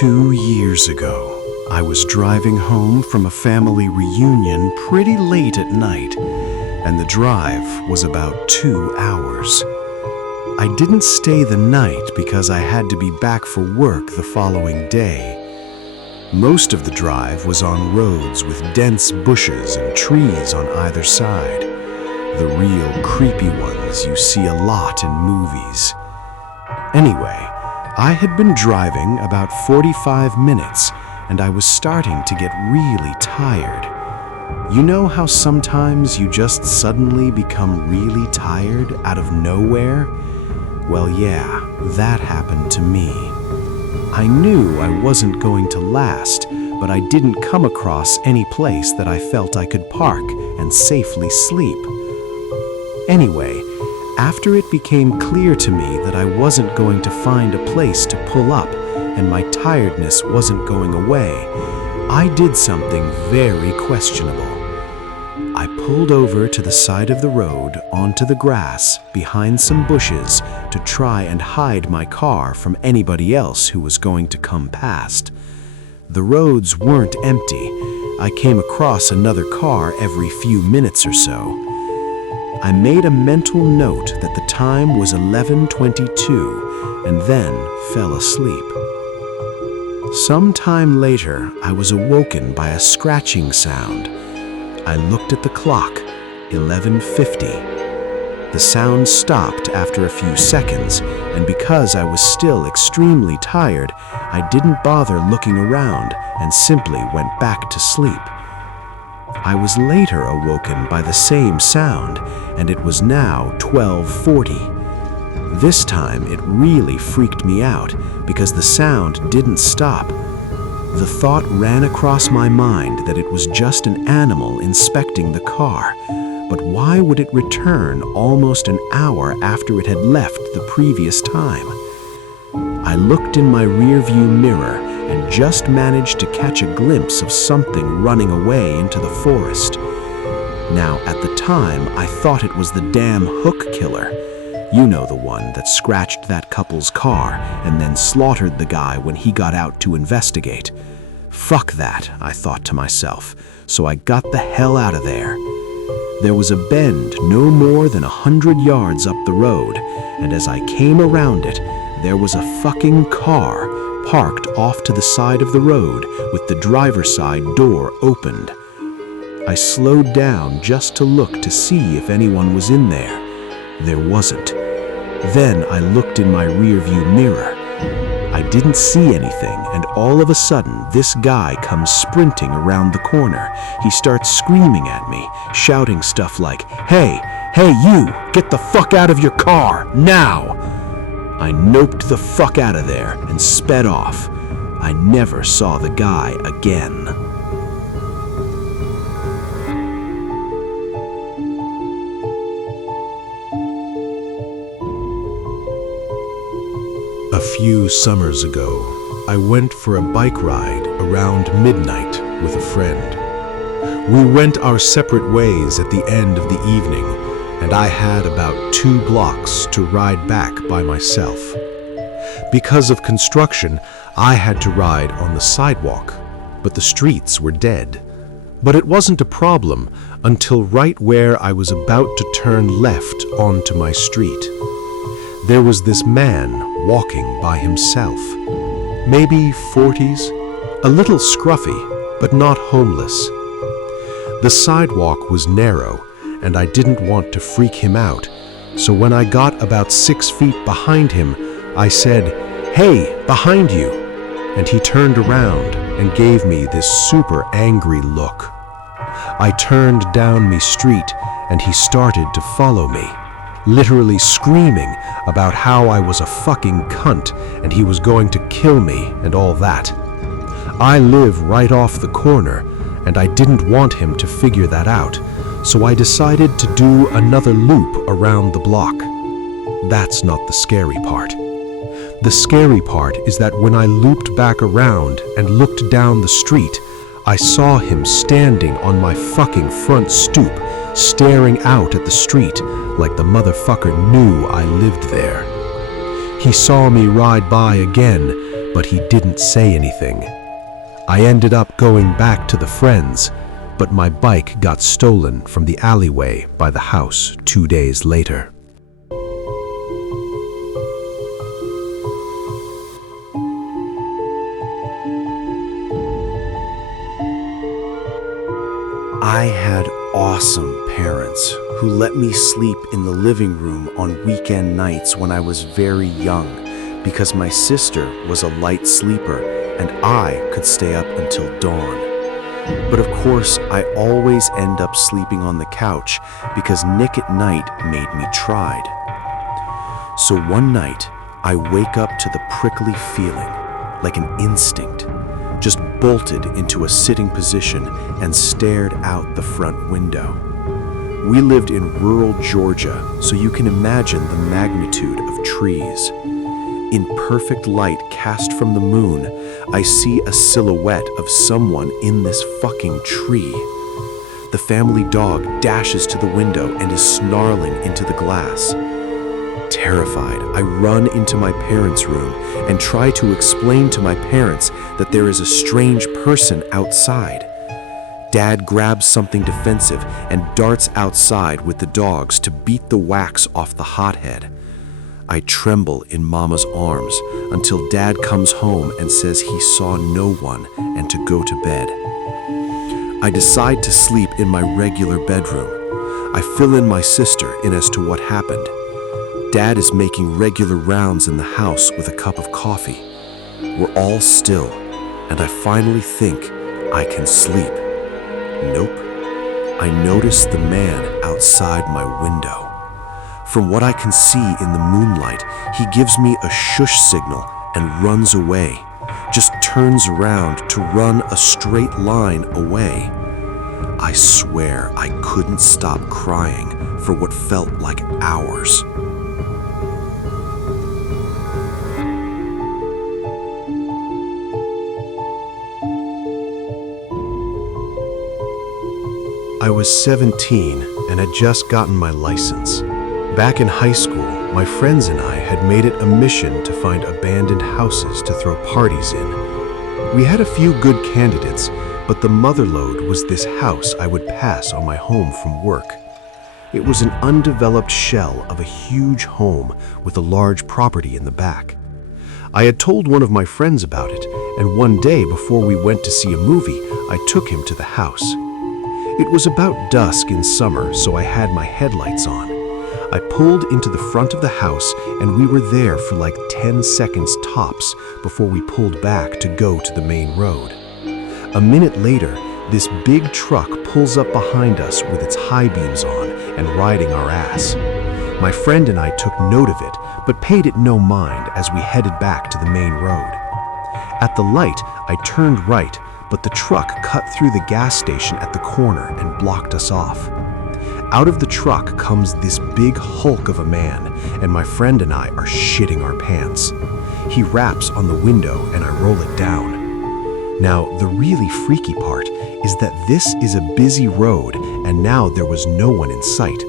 2 years ago, I was driving home from a family reunion pretty late at night, and the drive was about 2 hours. I didn't stay the night because I had to be back for work the following day. Most of the drive was on roads with dense bushes and trees on either side, the real creepy ones you see a lot in movies. Anyway, I had been driving about 45 minutes, and I was starting to get really tired. You know how sometimes you just suddenly become really tired out of nowhere? Well, yeah, that happened to me. I knew I wasn't going to last, but I didn't come across any place that I felt I could park and safely sleep. Anyway, after it became clear to me that I wasn't going to find a place to pull up and my tiredness wasn't going away, I did something very questionable. I pulled over to the side of the road onto the grass behind some bushes to try and hide my car from anybody else who was going to come past. The roads weren't empty. I came across another car every few minutes or so. I made a mental note that the time was 11:22 and then fell asleep. Some time later, I was awoken by a scratching sound. I looked at the clock, 11:50. The sound stopped after a few seconds, and because I was still extremely tired, I didn't bother looking around and simply went back to sleep. I was later awoken by the same sound, and it was now 12:40. This time it really freaked me out because the sound didn't stop. The thought ran across my mind that it was just an animal inspecting the car, but why would it return almost an hour after it had left the previous time? I looked in my rearview mirror and just managed to catch a glimpse of something running away into the forest. Now, at the time, I thought it was the damn hook killer. You know, the one that scratched that couple's car and then slaughtered the guy when he got out to investigate. Fuck that, I thought to myself, so I got the hell out of there. There was a bend no more than 100 yards up the road, and as I came around it, there was a fucking car parked off to the side of the road with the driver's side door opened. I slowed down just to look to see if anyone was in there. There wasn't. Then I looked in my rearview mirror. I didn't see anything, and all of a sudden, this guy comes sprinting around the corner. He starts screaming at me, shouting stuff like, "Hey, you, get the fuck out of your car, now!" I noped the fuck out of there and sped off. I never saw the guy again. A few summers ago, I went for a bike ride around midnight with a friend. We went our separate ways at the end of the evening, and I had about 2 blocks to ride back by myself. Because of construction, I had to ride on the sidewalk, but the streets were dead. But it wasn't a problem until right where I was about to turn left onto my street. There was this man walking by himself, maybe 40s, a little scruffy, but not homeless. The sidewalk was narrow, and I didn't want to freak him out, so when I got about 6 feet behind him, I said, "Hey, behind you!" And he turned around and gave me this super angry look. I turned down my street, and he started to follow me, literally screaming about how I was a fucking cunt and he was going to kill me and all that. I live right off the corner, and I didn't want him to figure that out, so I decided to do another loop around the block. That's not the scary part. The scary part is that when I looped back around and looked down the street, I saw him standing on my fucking front stoop, staring out at the street like the motherfucker knew I lived there. He saw me ride by again, but he didn't say anything. I ended up going back to the friends, but my bike got stolen from the alleyway by the house 2 days later. I had awesome parents who let me sleep in the living room on weekend nights when I was very young because my sister was a light sleeper and I could stay up until dawn. But of course, I always end up sleeping on the couch because Nick at night made me tried. So one night, I wake up to the prickly feeling, like an instinct, just bolted into a sitting position and stared out the front window. We lived in rural Georgia, so you can imagine the magnitude of trees. In perfect light cast from the moon, I see a silhouette of someone in this fucking tree. The family dog dashes to the window and is snarling into the glass. Terrified, I run into my parents' room and try to explain to my parents that there is a strange person outside. Dad grabs something defensive and darts outside with the dogs to beat the wax off the hothead. I tremble in Mama's arms until Dad comes home and says he saw no one and to go to bed. I decide to sleep in my regular bedroom. I fill in my sister in as to what happened. Dad is making regular rounds in the house with a cup of coffee. We're all still, and I finally think I can sleep. Nope. I notice the man outside my window. From what I can see in the moonlight, he gives me a shush signal and runs away, just turns around to run a straight line away. I swear I couldn't stop crying for what felt like hours. I was 17 and had just gotten my license. Back in high school, my friends and I had made it a mission to find abandoned houses to throw parties in. We had a few good candidates, but the motherlode was this house I would pass on my home from work. It was an undeveloped shell of a huge home with a large property in the back. I had told one of my friends about it, and one day before we went to see a movie, I took him to the house. It was about dusk in summer, so I had my headlights on. I pulled into the front of the house, and we were there for like 10 seconds tops before we pulled back to go to the main road. A minute later, this big truck pulls up behind us with its high beams on and riding our ass. My friend and I took note of it, but paid it no mind as we headed back to the main road. At the light, I turned right, but the truck cut through the gas station at the corner and blocked us off. Out of the truck comes this big hulk of a man, and my friend and I are shitting our pants. He raps on the window and I roll it down. Now, the really freaky part is that this is a busy road and now there was no one in sight.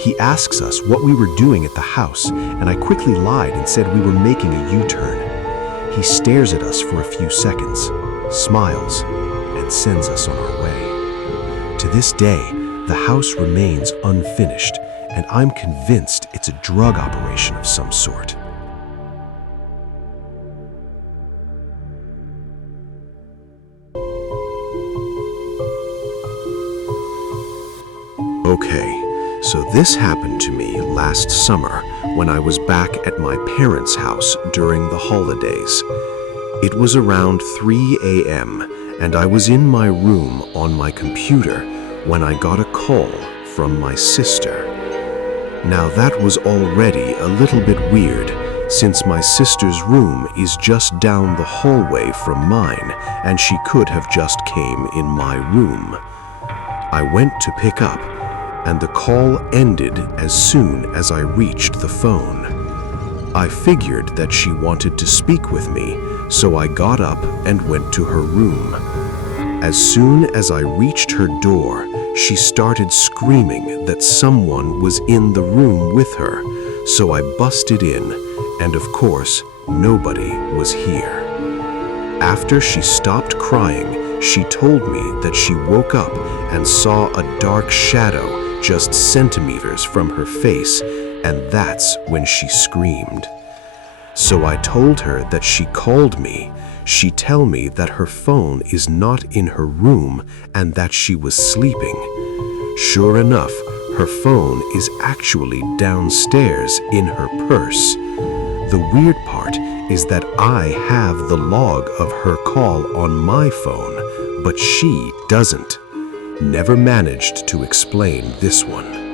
He asks us what we were doing at the house, and I quickly lied and said we were making a U-turn. He stares at us for a few seconds, smiles, and sends us on our way. To this day, the house remains unfinished, and I'm convinced it's a drug operation of some sort. Okay, so this happened to me last summer when I was back at my parents' house during the holidays. It was around 3 a.m., and I was in my room on my computer when I got a call from my sister. Now that was already a little bit weird, since my sister's room is just down the hallway from mine, and she could have just came in my room. I went to pick up, and the call ended as soon as I reached the phone. I figured that she wanted to speak with me, so I got up and went to her room. As soon as I reached her door, she started screaming that someone was in the room with her, so I busted in, and of course, nobody was here. After she stopped crying, she told me that she woke up and saw a dark shadow just centimeters from her face, and that's when she screamed. So I told her that she called me. She tell me that her phone is not in her room and that she was sleeping. Sure enough, her phone is actually downstairs in her purse. The weird part is that I have the log of her call on my phone, but she doesn't. Never managed to explain this one.